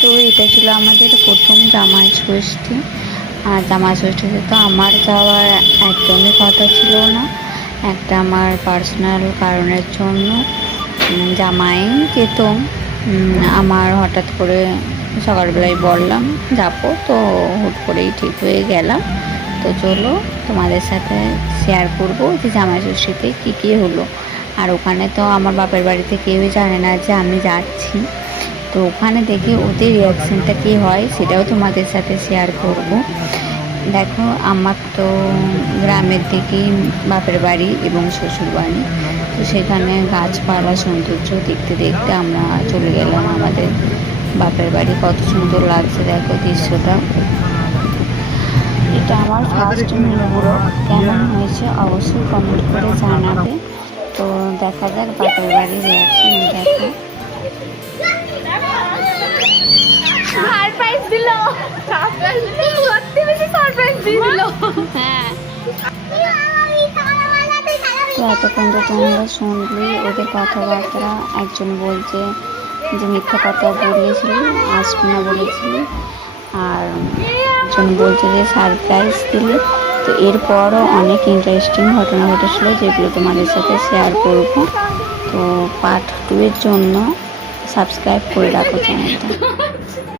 তো এটা ছিল আমাদের প্রথম জামাই ষষ্ঠী। আর জামাই ষষ্ঠীতে তো আমার যাওয়ার একদমই কথা ছিল না। একটা আমার পার্সোনাল কারণের জন্য জামাই যেত। আমার হঠাৎ করে সকালবেলায় বললাম যাবো, তো হুট করেই ঠিক হয়ে গেলাম। তো চলো তোমাদের সাথে শেয়ার করবো যে জামাই ষষ্ঠীতে কী কী হলো। আর ওখানে তো আমার বাপের বাড়িতে কেউই জানে না যে আমি যাচ্ছি। তো ওখানে দেখে ওদের রিয়াকশানটা কী হয় সেটাও তোমাদের সাথে শেয়ার করব। দেখো, আমার তো গ্রামের দিকেই বাপের বাড়ি এবং শ্বশুর বাড়ি। তো সেখানে গাছপালা সৌন্দর্য দেখতে দেখতে আমরা চলে গেলাম আমাদের বাপের বাড়ি। কত সুন্দর লাগছে দেখো দৃশ্যটা। এটা আমার ফার্স্ট মিলগুলো কেমন হয়েছে অবশ্যই কমেন্ট করে জানাবে। তো দেখা যাক বাপের বাড়ির রিয়াকশন। দেখো সারপ্রাইজ দিল, সত্যি বেশি সারপ্রাইজ দিয়ে দিল। হ্যাঁ, তো এতক্ষণ তো তোমরা শুনলি ওদের কথাবার্তা। একজন বলছে যে মিথ্যা কথা বলেছিলি, আসবি না বলেছিলি, আর একজন বলছে যে সারপ্রাইজ দিলি। তো এরপরও অনেক ইন্টারেস্টিং ঘটনা ঘটেছিল যেগুলো তোমাদের সাথে শেয়ার করব। তো পার্ট 2 এর জন্য সাবস্ক্রাইব করে রাখো চ্যানেলটা।